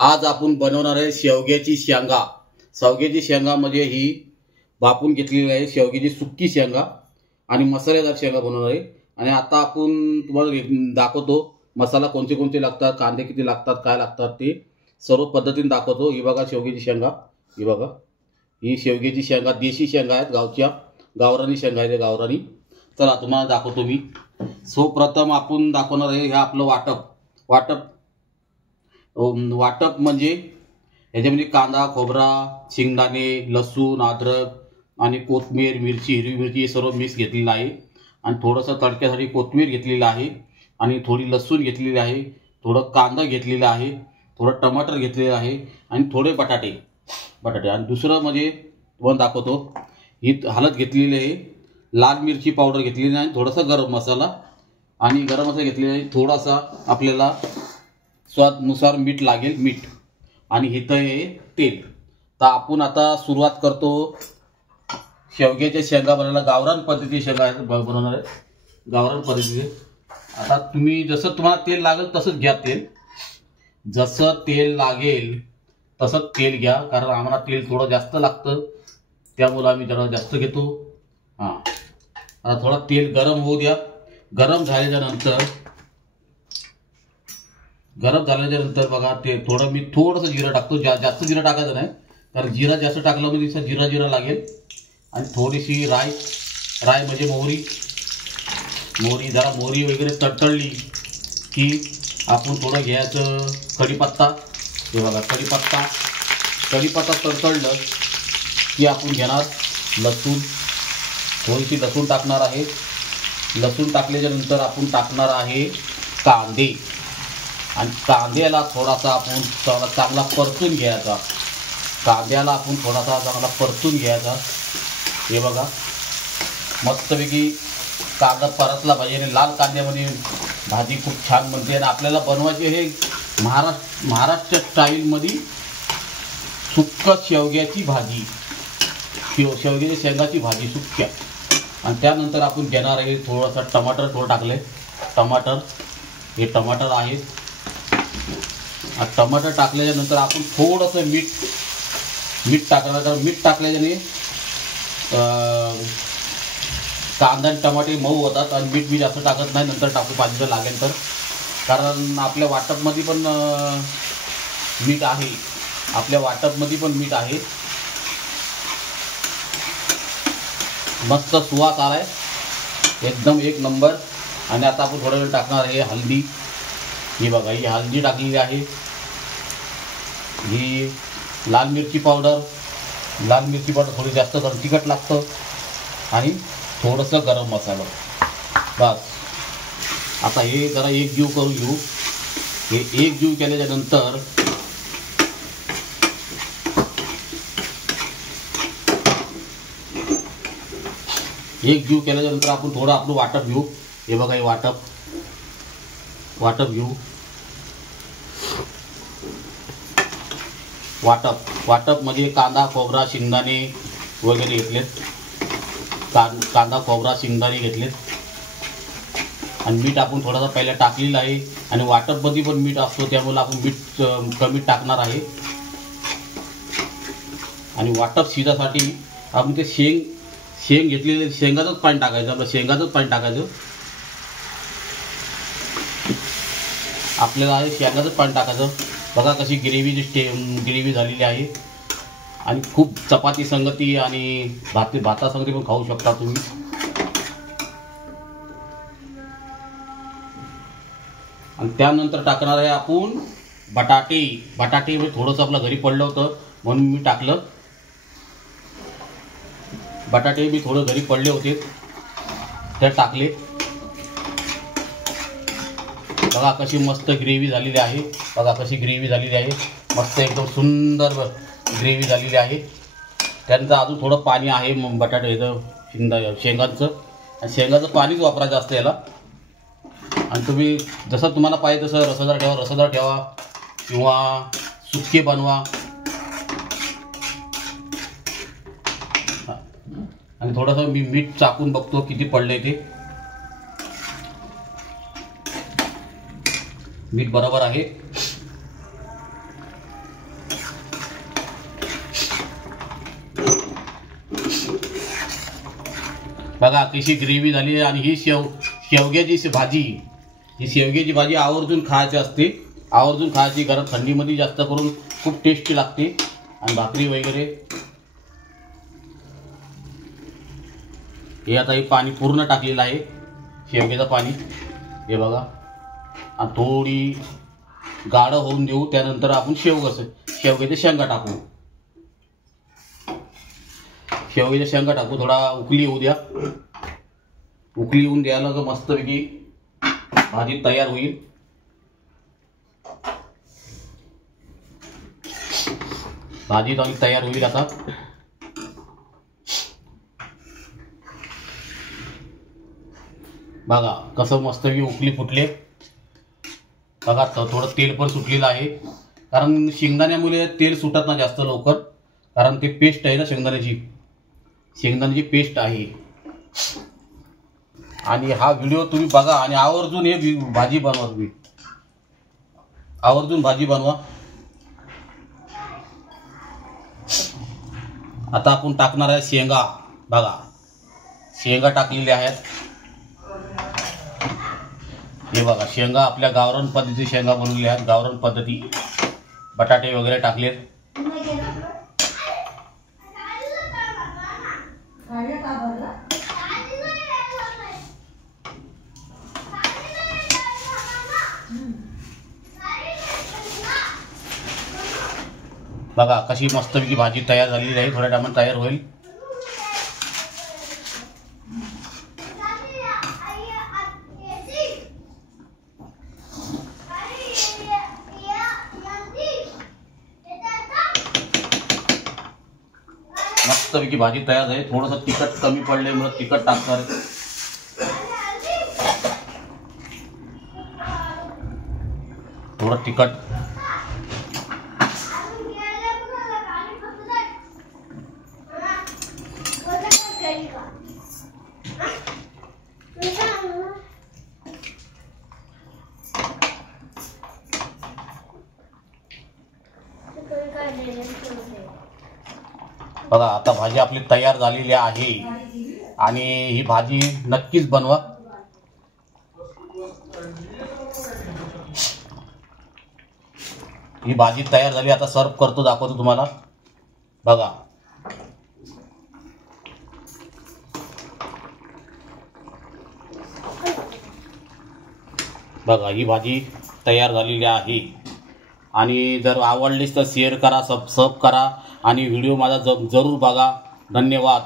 आज आपण बनवणार आहे शेवग्याची शेंगा। शेवग्याची शेंगा म्हणजे ही बापून घेतलेली आहे शेवग्याची सुक्की शेंगा आणि मसालेदार शेंगा बनवणार आहे। आणि आता आपण तुम्हाला दाखवतो मसाला कोणते कोणते लागतात, कांदे किती लागतात, काय लागतात ते सर्व पद्धतीने दाखवतो। ही बघा शेवग्याची शेंगा, ही बघा ही शेवग्याची शेंगा देशी शेंगा आहेत, गावच्या गावरानी शेंगा आहेत गावरानी। चला तुम्हाला दाखवतो मी। सर्वप्रथम आपण दाखवणार आहे हे आपलं वाटप म्हणजे याच्यामध्ये कांदा, खोबरा, शेंगदाणे, लसूण, अद्रक आणि कोथिंबीर, मिरची, हिरवी मिरची हे सर्व मिक्स घेतलेलं आहे। आणि थोडंसं तडक्यासाठी कोथिंबीर घेतलेलं आहे आणि थोडी लसूण घेतलेली आहे, थोडं कांदा घेतलेला आहे, थोडं टमाटर घेतलेलं आहे आणि थोडे बटाटे। आणि दुसरं म्हणजे तुम्हाला दाखवतो ही हळद घेतलेली आहे, लाल मिरची पावडर घेतलेली आहे, थोडासा गरम मसाला आणि गरम मसाला घेतलेला आहे, थोडासा आपल्याला स्वादानुसार मीठ लागेल, मीठ आणि इथं आहे तेल। तर आपण आता सुरुवात करतो शेवग्याच्या शेंगा बनवायला। गावरान पद्धतीने शेंगा बनवणार आहे, गावरान पद्धतीने। आता तुम्ही जसं तुम्हाला तेल लागेल तसंच घ्या तेल, जसं तेल लागेल तसंच तेल घ्या, कारण आम्हाला तेल थोडं जास्त लागतं त्यामुळे आम्ही जरा जास्त घेतो। आता थोडा तेल गरम होऊ द्या। गरम झाल्याच्या नंतर बघा ते थोडं मी थोडंसं जिरं टाकतो, जास्त जिरं टाकायचं नाही कारण जिरं जास्त टाकलं म्हणजे जिरा लागेल। आणि थोडीशी राई म्हणजे मोहरी जरा मोहरी वगैरे तडतडली की आपण थोडं घ्यायचं कढीपत्ता। हे बघा कढीपत्ता तडतडलं की आपण घेणार लसूण, थोडीशी लसूण टाकणार आहे। लसूण टाकल्याच्या नंतर आपण टाकणार आहे कांदे आणि कांद्याला थोडासा आपण चांगला परतून घ्यायचा। हे बघा मस्तपैकी कांदा परतला पाहिजे आणि लाल कांद्यामध्ये भाजी खूप छान बनते। आणि आपल्याला बनवायची हे महाराष्ट्र स्टाईलमध्ये सुक्क शेवग्याची भाजी, शेवग्याच्या शेंगाची भाजी सुक्क्या। आणि त्यानंतर आपण घेणार आहे थोडासा टमाटर, थोडं टाकले टमाटर, हे टमाटर आहे। टमाटर टाकल्याच्या नंतर आपण थोडंसं मीठ टाकणार, कारण मीठ टाकल्याने कांदा आणि टमाटे मऊ होतात आणि मीठ मी जास्त टाकत नाही, नंतर टाकू पाहिजे लागेल तर, कारण आपल्या वाटपमध्ये पण मीठ आहे। मस्त सुवास आलाय एकदम एक नंबर। आणि आता आपण थोडं वेळ टाकणार आहे हळदी। ही बघा ही हळदी टाकलेली आहे, ही लाल मिरची पावडर थोडी जास्त करून तिखट लागतं आणि थोडंसं गरम मसाला, बस। आता हे जरा एकजीव करून घेऊ। हे एकजीव केल्याच्या नंतर आपण थोडं आपलं वाटप घेऊ। हे बघा हे वाटप घेऊ। वाटप म्हणजे कांदा, खोबरा, शेंगदाणे वगैरे घेतलेत, कांदा, खोबरा, शेंगदाणे घेतलेत आणि मीठ आपण थोडासा पहिला टाकलेला आहे। आणि वाटपमध्ये पण मीठ असतो त्यामुळे आपण मीठ कमी टाकणार आहे। आणि वाटप शिजासाठी आपण ते शेंग घेतलेले शेंगाचंच पाणी टाकायचं, आपल्याला शेंगाचंच पाणी टाकायचं। बघा कशी ग्रेव्ही झालेली आहे आणि खूप चपाती संगती आणि भाता संगती पण खाऊ शकता तुम्ही। आणि त्यानंतर टाकणार आहे आपण बटाटे म्हणजे थोडंसं आपलं घरी पडलं होतं म्हणून मी टाकलं। बटाटे मी थोडं घरी पडले होते ते टाकले। बघा कशी मस्त ग्रेव्ही झालेली आहे, मस्त एकदम सुंदर ग्रेव्ही झालेली आहे। त्यानंतर अजून थोडं पाणी आहे शेंगाचं, आणि शेंगाचं पाणीच वापरायचं असतं याला। आणि तुम्ही जसं तुम्हाला पाहिजे तसं रसदार ठेवा किंवा सुक्के बनवा। आणि थोडंसं मी मीठ चाकून बघतो किती पडले ते, मीठ बरोबर आहे। बघा कशी ग्रेव्ही झाली. आणि ही शेवग्याची भाजी, ही शेवग्याची भाजी आवर्जून खायची असते, आवर्जून खायची, कारण थंडीमध्ये जास्त करून खूप टेस्टी लागते. आणि भाकरी वगैरे हे आता हे पाणी पूर्ण टाकलेलं आहे, शेवग्याचं पाणी हे बघा. आणि थोडी गाढ होऊन देऊ, त्यानंतर आपण शेवग्याच्या शेंगा टाकू. शेवग्याच्या शेंगा टाकू, थोडा उकली येऊ द्या. उकली येऊन द्यायला का मस्तपैकी भाजी तयार होईल. भाजी तयार होईल आता. बघा कसं मस्तपैकी उकली फुटले. बघा थोडं तेल पण सुटलेलं आहे, कारण शेंगदाण्यामुळे तेल सुटत ना जास्त लवकर, कारण ते पेस्ट आहे ना शेंगदाण्याची पेस्ट आहे. आणि हा व्हिडिओ तुम्ही बघा आणि आवर्जून हे भाजी बनवा, तुम्ही आवर्जून भाजी बनवा. आता आपण टाकणार आहे शेंगा. बघा शेंगा टाकलेल्या आहेत. हे बघा शेंगा आपल्या गावरान पद्धतीची शेंगा बनवलेल्या आहेत, गावरान पद्धती. बटाटे वगैरे टाकलेत. बघा कशी मस्तपैकी भाजी तयार झालेली आहे. थोड्या टायमात तयार होईल. मस्तपैकी भाजी तयार झाली. थोडंसं तिखट कमी पडले म्हणून तिखट टाकणार, थोडं तिखट. बघा आता भाजी आपली तयार झालेली आहे. आणि ही भाजी नक्कीच बनवा. ही भाजी तयार झाली. आता सर्व करतो, दाखवतो तुम्हाला. बघा बघा ही भाजी तयार झालेली आहे. आणि जर आवडलीच तर शेअर करा, सबस्क्राईब करा आणि व्हिडिओ माझा जरूर बघा. धन्यवाद.